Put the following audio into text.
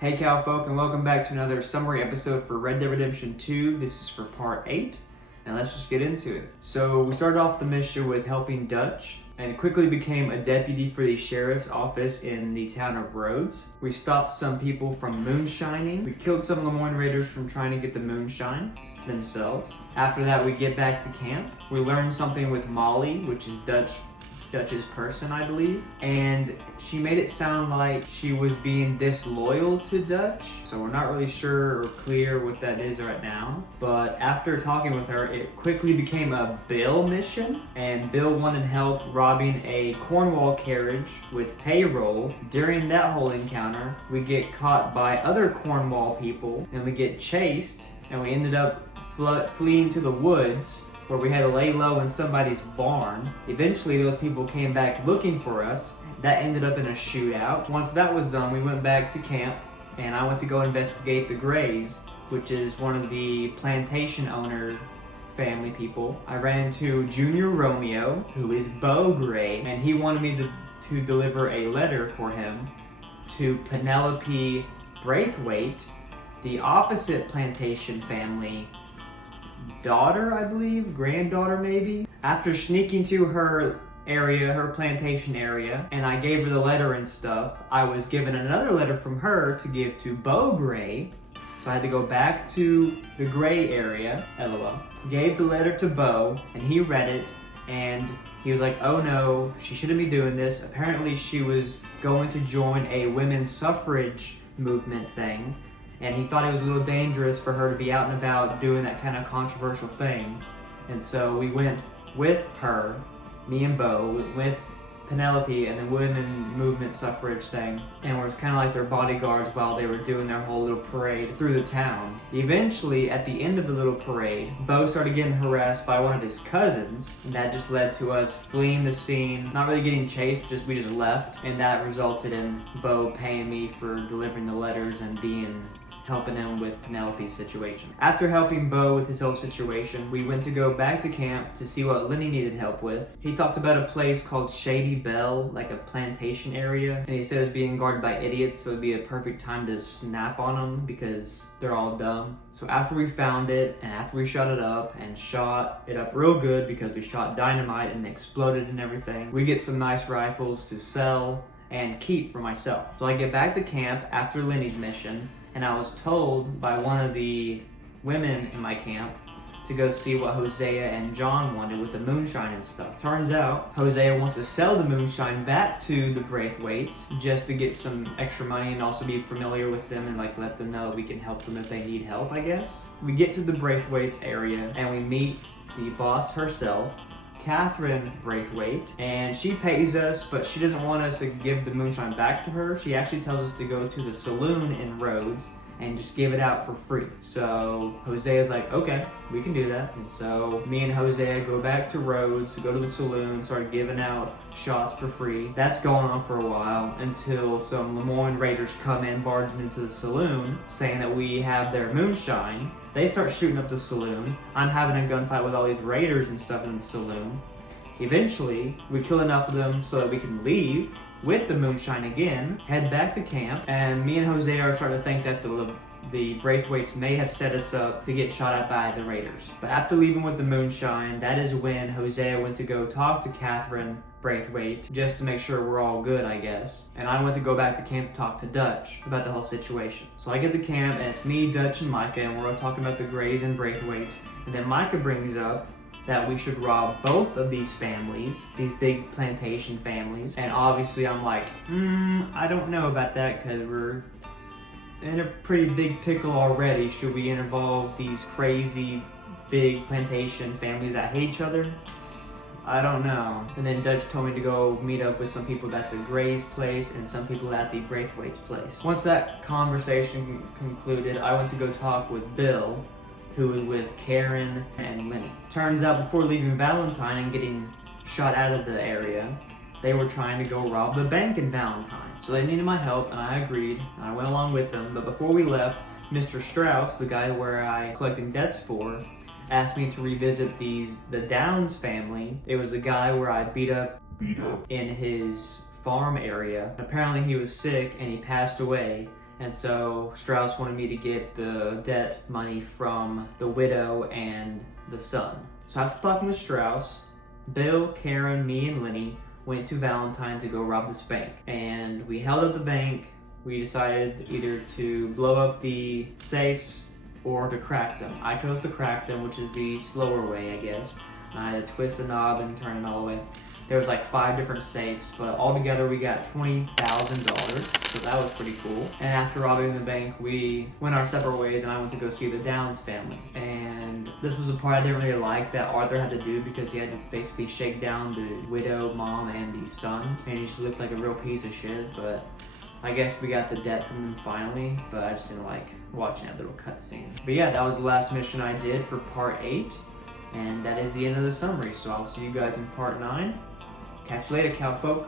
Hey cowfolk, and welcome back to another summary episode for Red Dead Redemption 2. This is for part 8, and let's just get into it. So we started off the mission with helping Dutch, and quickly became a deputy for the sheriff's office in the town of Rhodes. We stopped some people from moonshining. We killed some Lemoyne raiders from trying to get the moonshine themselves. After that, we get back to camp. We learned something with Molly, which is Dutch's person, I believe, and she made it sound like she was being disloyal to Dutch, so we're not really sure or clear what that is right now. But after talking with her, it quickly became a Bill mission, and Bill wanted help robbing a Cornwall carriage with payroll. During that whole encounter, we get caught by other Cornwall people, and we get chased, and we ended up fleeing to the woods, where we had to lay low in somebody's barn. Eventually, those people came back looking for us. That ended up in a shootout. Once that was done, we went back to camp, and I went to go investigate the Grays, which is one of the plantation owner family people. I ran into Junior Romeo, who is Beau Gray, and he wanted me to deliver a letter for him to Penelope Braithwaite, the opposite plantation family daughter, I believe, granddaughter maybe. After sneaking to her area, her plantation area, and I gave her the letter and stuff, I was given another letter from her to give to Beau Gray. So I had to go back to the Gray area, LOL. Gave the letter to Beau, and he read it, and he was like, oh no, she shouldn't be doing this. Apparently she was going to join a women's suffrage movement thing, and he thought it was a little dangerous for her to be out and about doing that kind of controversial thing. And so we went with her, me and Beau, with Penelope and the women movement suffrage thing, and was kind of like their bodyguards while they were doing their whole little parade through the town. Eventually, at the end of the little parade, Beau started getting harassed by one of his cousins, and that just led to us fleeing the scene, not really getting chased, we just left, and that resulted in Beau paying me for delivering the letters and helping him with Penelope's situation. After helping Beau with his whole situation, we went to go back to camp to see what Lenny needed help with. He talked about a place called Shady Bell, like a plantation area, and he said it was being guarded by idiots, so it'd be a perfect time to snap on them because they're all dumb. So after we found it, and after we shot it up real good because we shot dynamite and exploded and everything, we get some nice rifles to sell and keep for myself. So I get back to camp after Lenny's mission, and I was told by one of the women in my camp to go see what Hosea and John wanted with the moonshine and stuff. Turns out, Hosea wants to sell the moonshine back to the Braithwaites just to get some extra money and also be familiar with them and let them know we can help them if they need help, I guess. We get to the Braithwaites area and we meet the boss herself, Catherine Braithwaite, and she pays us, but she doesn't want us to give the moonshine back to her. She actually tells us to go to the saloon in Rhodes and just give it out for free. So Hosea's like, okay, we can do that. And so me and Hosea go back to Rhodes, go to the saloon, start giving out shots for free. That's going on for a while until some Lemoyne raiders come in, barging into the saloon, saying that we have their moonshine. They start shooting up the saloon. I'm having a gunfight with all these raiders and stuff in the saloon. Eventually, we kill enough of them so that we can leave with the moonshine again, head back to camp, and me and Hosea are starting to think that the Braithwaites may have set us up to get shot at by the raiders. But after leaving with the moonshine, that is when Hosea went to go talk to Catherine Braithwaite, just to make sure we're all good, I guess. And I went to go back to camp to talk to Dutch about the whole situation. So I get to camp, and it's me, Dutch, and Micah, and we're all talking about the Grays and Braithwaites. And then Micah brings up that we should rob both of these families, these big plantation families. And obviously I'm like, I don't know about that because we're in a pretty big pickle already. Should we involve these crazy big plantation families that hate each other? I don't know. And then Dutch told me to go meet up with some people at the Gray's place and some people at the Braithwaite's place. Once that conversation concluded, I went to go talk with Bill, who was with Karen and Lenny. Turns out before leaving Valentine and getting shot out of the area, they were trying to go rob the bank in Valentine. So they needed my help, and I agreed, and I went along with them. But before we left, Mr. Strauss, the guy where I collecting debts for, asked me to revisit the Downs family. It was a guy where I beat up in his farm area. Apparently he was sick and he passed away, And so Strauss wanted me to get the debt money from the widow and the son. So after talking to Strauss, Bill, Karen, me, and Lenny went to Valentine to go rob this bank. And we held up the bank. We decided either to blow up the safes or to crack them. I chose to crack them, which is the slower way, I guess. I had to twist the knob and turn it all the way. There was like 5 different safes, but altogether we got $20,000, so that was pretty cool. And after robbing the bank, we went our separate ways, and I went to go see the Downs family. And this was a part I didn't really like that Arthur had to do, because he had to basically shake down the widow, mom, and the son. And he just looked like a real piece of shit, but I guess we got the debt from them finally, but I just didn't like watching that little cutscene. But yeah, that was the last mission I did for part 8, and that is the end of the summary. So I'll see you guys in part 9. Catch you later, cowfolk.